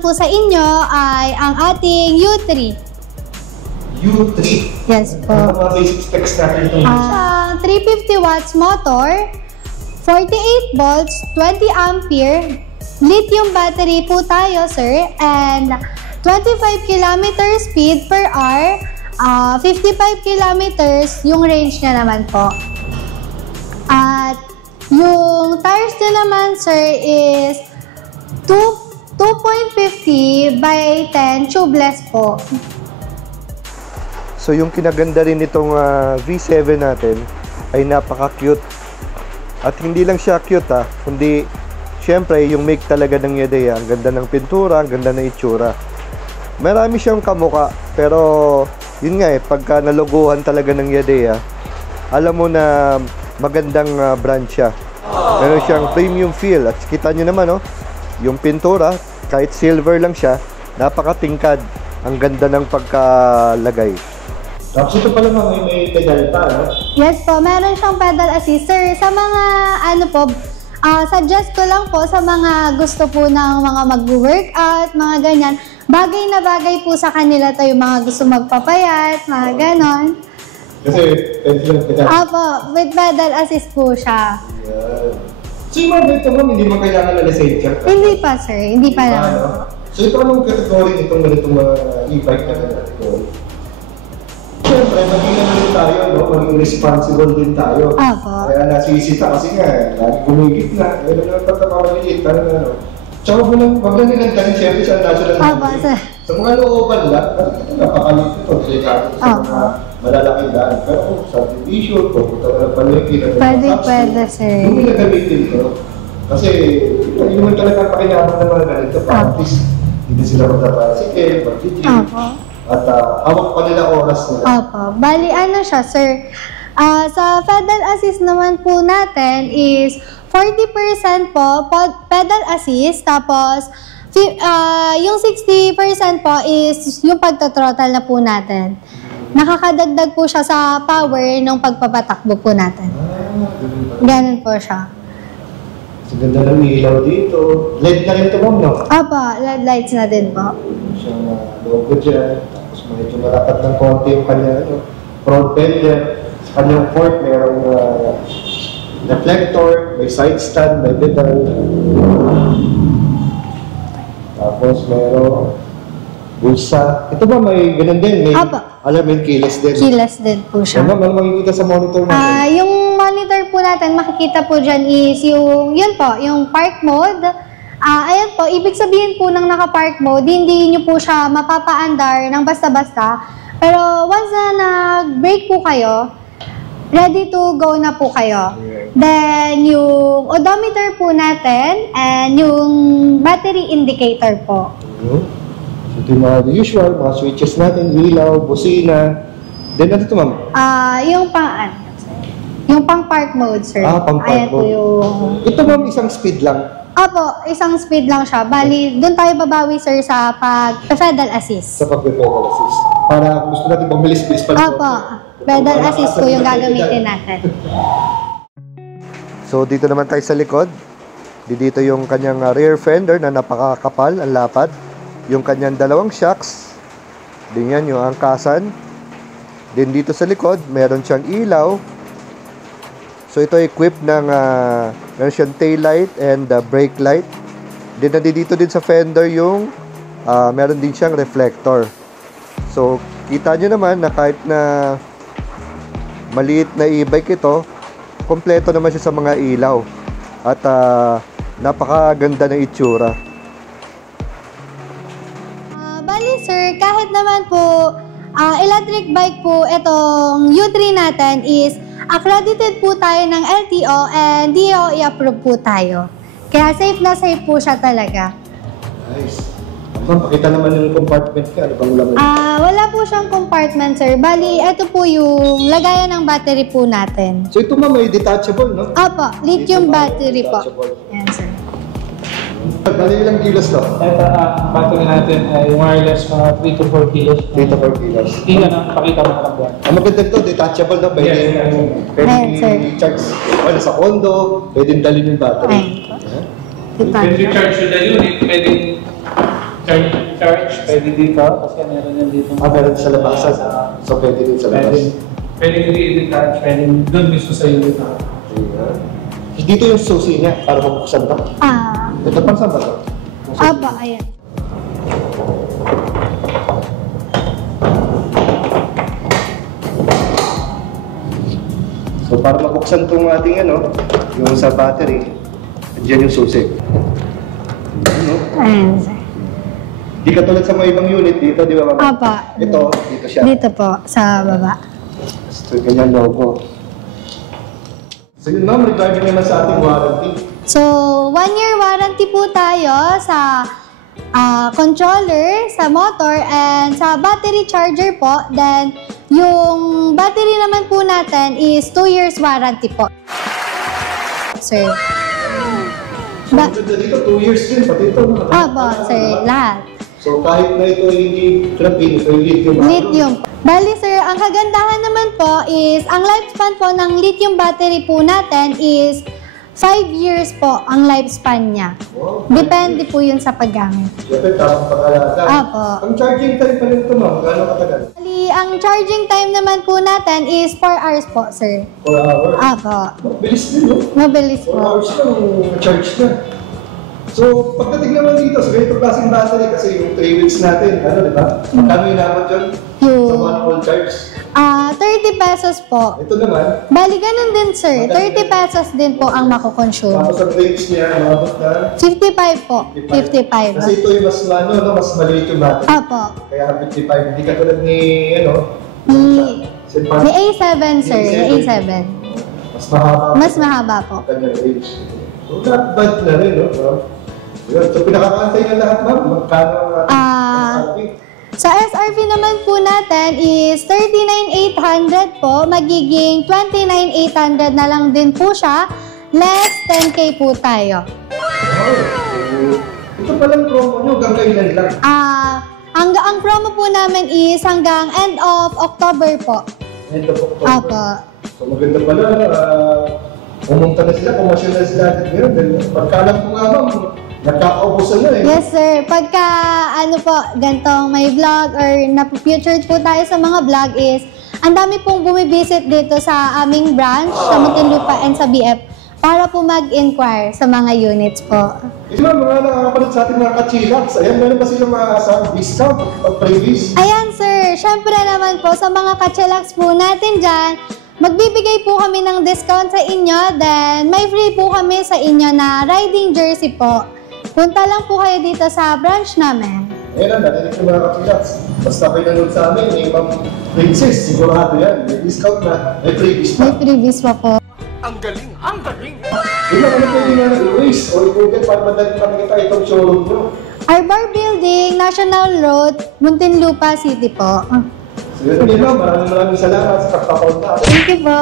naman po sa inyo ay ang ating U3. U3? Yes po. Ano mga basic specs natin itong 350 watts motor, 48 volts, 20 ampere, lithium battery po tayo, sir, and 25 km speed per hour, 55 kilometers yung range niya naman po. At yung tires niya naman, sir, is 2.50 by 10 tubeless po. So yung kinaganda rin nitong V7 natin ay napaka-cute. At hindi lang siya cute kundi syempre yung make talaga ng Yadea. Ang ganda ng pintura, ang ganda ng itsura. Marami siyang kamuka, pero yun nga pagka nalogohan talaga ng Yadea, alam mo na magandang brand siya. Meron siyang premium feel. At kita nyo naman yung pintura, kahit silver lang siya, napakatingkad. Ang ganda ng pagkalagay. Tapos ito pala may pedal pa, no? Yes po, meron siyang pedal assist, sir. Sa mga suggest ko lang po sa mga gusto po ng mga mag-workout, mga ganyan. Bagay na bagay po sa kanila to yung mga gusto magpapayat, mga ganon. Kasi pedal. Apo, with pedal assist po siya. Yeah. So yung mga ganito mo, hindi mo kailangan na lisensya? Hindi pa, sir. Hindi pa lang. So ito anong category itong ganitong mga e-bike na category? Siyempre, maging rin tayo, maging responsible din tayo. Apo. Kaya nasisita kasi nga, lagi gumigit na. Meron na pagkakamaliit, Tsaka wag lang nilang tanin siyempre sa national highway. Sa mga looban lang, ito napakalit ito. Delikado sa mga malalaking daan. Pero kung subdivision, kung punta na ng palengke, Pwede, sir. Hindi na gamitin ito. Kasi, hindi naman talaga pakinabang ng mga ganito. At least, hindi sila magpapasikil, mag-gym. At hawak pa nila oras nila. Opo. Bali, siya, sir? Sa pedal assist naman po natin is 40% po pedal assist, tapos yung 60% po is yung pagtatrottle na po natin. Nakakadagdag po siya sa power ng pagpapatakbo po natin. Ganun po siya. Sa ganda ng ilaw dito. LED na rin ito, ma'am, no? Opo, LED lights na din po. Siyang logo dyan. Tapos medyo malapat ng konti yung kanya front fender. Sa kanyang fork, mayroong reflector, may side stand, may pedal. Tapos mayroong bulsa. Ito ba may ganun din? May alamin keyless din? Keyless din po siya. Ma'am, ano makikita sa monitor natin? Yung monitor po natin, makikita po dyan is yung park mode. Ayan po, ibig sabihin po ng naka-park mode, hindi nyo po siya mapapaandar ng basta-basta. Pero once na nag-brake po kayo, ready to go na po kayo. Then, yung odometer po natin and yung battery indicator po. So, ito yung mga usual, mga switches natin, ilaw, busina. Then, ano ito, ma'am? Yung pang-park mode, sir. Pang-park mode. Ito, ma'am, isang speed lang. Opo, isang speed lang siya. Bali, doon tayo babawi, sir, sa pag-pedal assist. Sa pag-pedal assist. Para gusto natin pag-bilis-bilis pa. Opo, pedal assist po yung gagamitin natin. So, dito naman tayo sa likod. Dito yung kanyang rear fender na napakakapal, ang lapad. Yung kanyang dalawang shocks. Din yan yung angkasan. Din dito sa likod, meron siyang ilaw. So ito equipped ng meron siyang tail light and brake light. Din dito din sa fender yung meron din siyang reflector. So kita nyo naman na kahit na maliit na e-bike ito, kompleto naman siya sa mga ilaw. At napakaganda ng itsura. Bali sir, kahit naman po electric bike po itong U3 natin is accredited po tayo ng LTO and DOE approved po tayo. Kaya safe na safe po siya talaga. Nice. Ma'am, pakita naman yung compartment ka. Ano bang laman? Wala po siyang compartment, sir. Bali, ito po yung lagayan ng battery po natin. So ito ma'am, may detachable, no? Opo, lithium battery po. Yan, sir. Bali ilang kilos to? Ito, ang battery natin ay wireless mga 3 to 4 kilos. 3 to 4 kilos. Hindi ka na pakita mo lang yan. Ang maganda ito, detachable na. Pwede i-charge. Wala sa condo, pwede dalhin yung battery. Pwede charge yung the unit, pwede charge, pwede dito, kasi meron yan dito. Meron sa labasan. So, pwede din sa labas. Pwede i-detach, pwede doon mismo sa unit. Ayan. Dito yung susi niya para mabuksan ba? Ito pang saan ba ito? Aba, ayan. So, para mabuksan itong ating yung sa battery, diyan yung susi. Ano? Ayan, sir. Di katulad sa mga ibang unit dito, di ba? Aba. Ito, dito siya. Dito po, sa baba. So, ganyan logo. So, yun ma'am, regarding naman sa ating warranty. So, 1-year warranty po tayo sa controller, sa motor, and sa battery charger po. Then, yung battery naman po natin is 2 years warranty po. Sir. So, maganda dito, 2 years din, pati ito. Aba, sir, lahat. So, kahit na ito hindi graphene, ito yung lithium. Lithium. Bali sir, ang kagandahan naman po is, ang lifespan po ng lithium battery po natin is 5 years po ang lifespan niya. Wow. Depende po yun sa paggamit. Siyempre, tamang pag-alaga. Apo. Ang charging time pa rin ito, ma'am, gano'ng katagal? Bali, ang charging time naman po natin is 4 hours po, sir. 4 hours. Apo. Bilis din, no? Mabilis 4 po. hours lang, charge na. So, pagdating naman dito sa ganitong klaseng battery, kasi yung 3 weeks natin, di ba? Magkano yung naman dyan? Sa Yung 1 full charge. 30 pesos po. Ito naman, Bali, ganun din sir. 30 pesos din po ang makukonsume. tapos ang range niya, umabot na 55 po. 55. Kasi ito yung mas, mas maliit yung battery. Apo. Kaya 55, hindi katulad ni, Ni Silvan. A7 sir. Ni A7. Mas mahaba. Mas mahaba po. Kanyang range. So, not bad na rin, no? Yun. So, pinakakantay na lahat, ma'am. Magkano ang ating SRP? Sa SRP naman po natin is 39,800 po. Magiging 29,800 na lang din po siya. Less 10K po tayo. Wow. Ito palang promo nyo, hanggang kailan lang? Ang promo po namin is hanggang end of October po. End of October. Apo. So, maganda pala, pumunta na sila, pumasyon na sila agad ngayon. Dahil pagkalam ko nga, ma'am, nagkakaubusan na eh. Yes sir, pagka gantong may vlog or na-featured po tayo sa mga vlog is ang dami pong bumibisit dito sa aming branch sa Muntinlupa and sa BF para po mag-inquire sa mga units po. Ito na, mga nakakapalit sa ating mga kachilaks. Ayan, meron ba silang mga discount pag previous? Ayan sir, syempre naman po sa mga kachelaks po natin dyan, magbibigay po kami ng discount sa inyo, then may free po kami sa inyo na riding jersey po. Punta lang po kayo dito sa branch namin. Ayan na, narinig yung mga kachilaks. Basta kayo nanood sa amin, eh, Ma'am Princess, sigurado yan. May discount na, may previous May pa. previous pa po. Yun lang, ano pwede nga i-erase o i-google para madaling makikita itong showroom nyo. Arbor Building, National Road, Muntinlupa City po. So yun, maraming salamat sa pagpapunta. Thank you po.